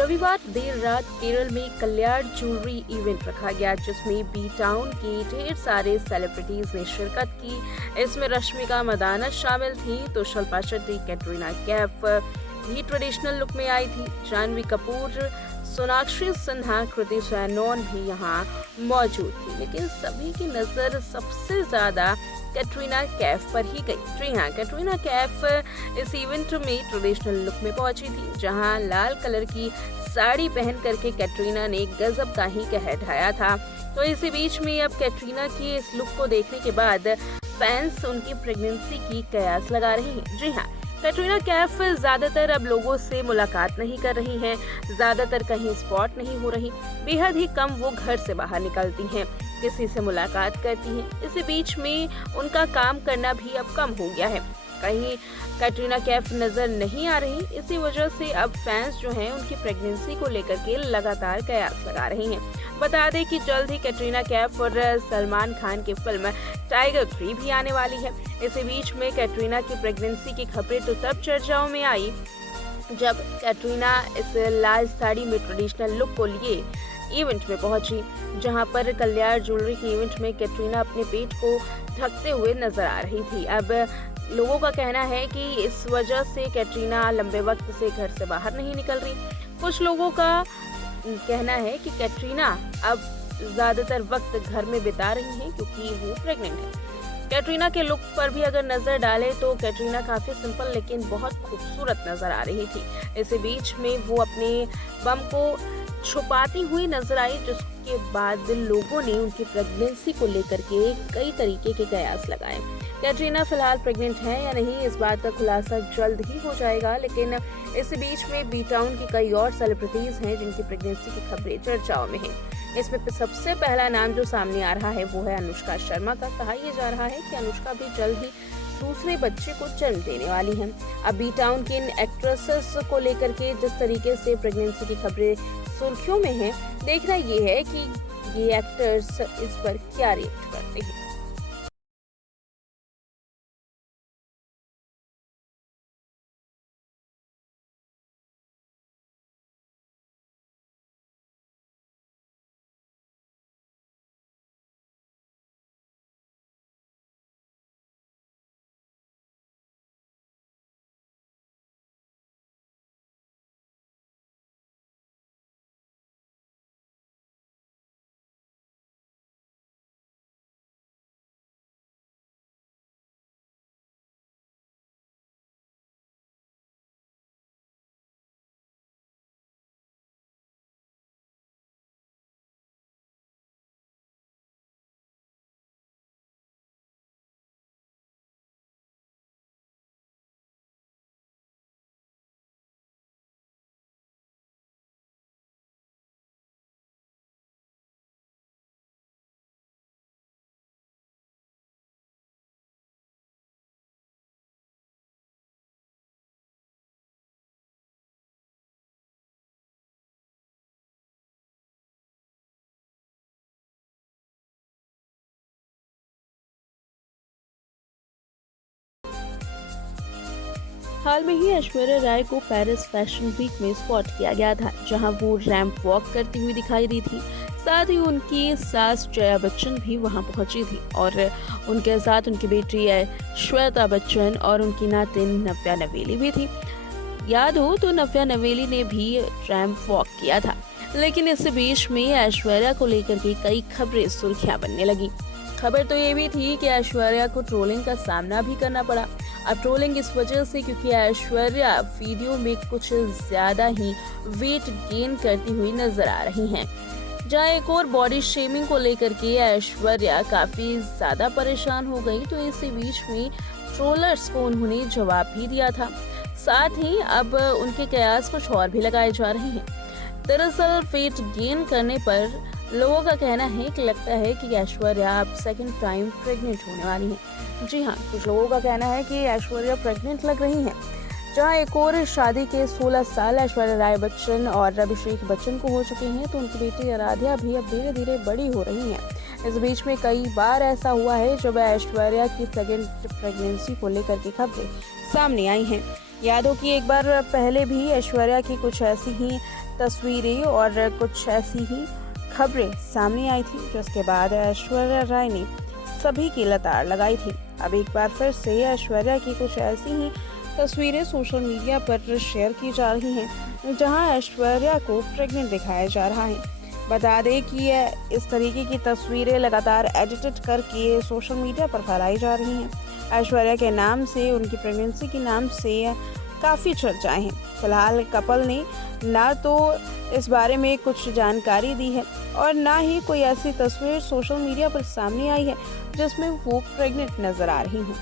रविवार देर रात केरल में कल्याण ज्वेलरी इवेंट रखा गया, जिसमें बी टाउन के ढेर सारे सेलिब्रिटीज ने शिरकत की। इसमें रश्मिका मंदाना शामिल थी तो शिल्पा शेट्टी, कैटरीना कैफ भी ट्रेडिशनल लुक में आई थी। जानवी कपूर, सोनाक्षी सिन्हा, कृति सैनन भी यहाँ मौजूद थी, लेकिन सभी की नजर सबसे ज्यादा कैटरीना कैफ पर ही गई। जी हाँ, कैटरीना कैफ इस इवेंट में ट्रेडिशनल लुक में पहुंची थी, जहां लाल कलर की साड़ी पहन करके कैटरीना ने गजब का ही कहर ढाया था। तो इसी बीच में अब कैटरीना की इस लुक को देखने के बाद फैंस उनकी प्रेगनेंसी की कयास लगा रहे हैं। जी हाँ, कैटरीना कैफ ज्यादातर अब लोगों से मुलाकात नहीं कर रही हैं, ज्यादातर कहीं स्पॉट नहीं हो रही, बेहद ही कम वो घर से बाहर निकलती हैं, किसी से मुलाकात करती हैं। इसी बीच में उनका काम करना भी अब कम हो गया है, कहीं कैटरीना कैफ नजर नहीं आ रही। इसी वजह से अब फैंस जो हैं उनकी प्रेगनेंसी को लेकर के लगातार कयास लगा रहे हैं। बता दें कि जल्द ही कैटरीना कैफ और सलमान खान की फिल्म टाइगर 3 भी आने वाली है। इसी बीच में कैटरीना की प्रेगनेंसी की खबरें तो तब चर्चाओं में आई जब कैटरीना इस लाल साड़ी में ट्रेडिशनल लुक को लिए इवेंट में पहुंची, जहां पर कल्याण ज्वेलरी के इवेंट में कैटरीना अपने पेट को ढकते हुए नजर आ रही थी। अब लोगों का कहना है कि इस वजह से कैटरीना लंबे वक्त से घर से बाहर नहीं निकल रही। कुछ लोगों का कहना है कि कैटरीना अब ज्यादातर वक्त घर में बिता रही हैं क्योंकि वो प्रेग्नेंट है। कैटरीना के लुक पर भी अगर नजर डालें तो कैटरीना काफी सिंपल लेकिन बहुत खूबसूरत नजर आ रही थी। इसी बीच में वो अपने बम को छुपाती हुई नजर आई, जिसके बाद लोगों ने उनकी प्रेगनेंसी को लेकर के कई तरीके के कयास लगाए। कैटरीना फिलहाल प्रेग्नेंट है या नहीं, इस बात का खुलासा जल्द ही हो जाएगा, लेकिन इस बीच में बी टाउन की कई और सेलिब्रिटीज हैं जिनकी प्रेगनेंसी की खबरें चर्चाओं में हैं। इसमें सबसे पहला नाम जो सामने आ रहा है वो है अनुष्का शर्मा का। कहा यह जा रहा है कि अनुष्का भी जल्द ही दूसरे बच्चे को जन्म देने वाली हैं। अब बी टाउन की इन एक्ट्रेसेस को लेकर के जिस तरीके से प्रेगनेंसी की खबरें सुर्खियों में हैं, देखना ये है कि ये एक्टर्स इस पर क्या रिएक्ट करते हैं। हाल में ही ऐश्वर्या राय को पेरिस फैशन वीक में स्पॉट किया गया था, जहां वो रैंप वॉक करती हुई दिखाई दी थी। साथ ही उनकी सास जया बच्चन भी वहां पहुंची थी और उनके साथ उनकी बेटी श्वेता बच्चन और उनकी नातिन नव्या नवेली भी थी। याद हो तो नव्या नवेली ने भी रैंप वॉक किया था, लेकिन इस बीच में ऐश्वर्या को लेकर के कई खबरें सुर्खियां बनने लगी। खबर तो ये भी थी कि ऐश्वर्या को ट्रोलिंग का सामना भी करना पड़ा। अब ट्रोलिंग इस वजह से क्योंकि ऐश्वर्या वीडियो में कुछ ज्यादा ही वेट गेन करती हुई नजर आ रही हैं, जहां एक और बॉडी शेमिंग को लेकर के ऐश्वर्या काफी ज्यादा परेशान हो गई। तो इसी बीच में ट्रोलर्स को उन्होंने जवाब भी दिया था। साथ ही अब उनके कयास कुछ और भी लगाए जा रहे हैं। दरअसल वेट गेन करने पर लोगों का कहना है कि लगता है कि ऐश्वर्या अब सेकंड टाइम प्रेग्नेंट होने वाली है। जी हाँ, कुछ लोगों का कहना है कि ऐश्वर्या प्रेग्नेंट लग रही हैं। जहां एक और शादी के 16 साल ऐश्वर्या राय बच्चन और अभिषेक बच्चन को हो चुके हैं, तो उनकी बेटी आराध्या भी अब धीरे धीरे बड़ी हो रही हैं। इस बीच में कई बार ऐसा हुआ है जब ऐश्वर्या की सेकंड प्रेगनेंसी को लेकर के खबरें सामने आई हैं। याद हो कि एक बार पहले भी ऐश्वर्या की कुछ ऐसी ही तस्वीरें और कुछ ऐसी ही खबरें सामने आई थी, जिसके बाद ऐश्वर्या राय ने सभी की लताड़ लगाई थी। अब एक बार फिर से ऐश्वर्या की कुछ ऐसी ही तस्वीरें सोशल मीडिया पर शेयर की जा रही हैं, जहां ऐश्वर्या को प्रेग्नेंट दिखाया जा रहा है। बता दें कि इस तरीके की तस्वीरें लगातार एडिटेड करके सोशल मीडिया पर फैलाई जा रही हैं। ऐश्वर्या के नाम से, उनकी प्रेगनेंसी के नाम से काफ़ी चर्चाएं हैं। फिलहाल कपल ने ना तो इस बारे में कुछ जानकारी दी है और ना ही कोई ऐसी तस्वीर सोशल मीडिया पर सामने आई है जिसमें वो प्रेग्नेंट नजर आ रही हूँ।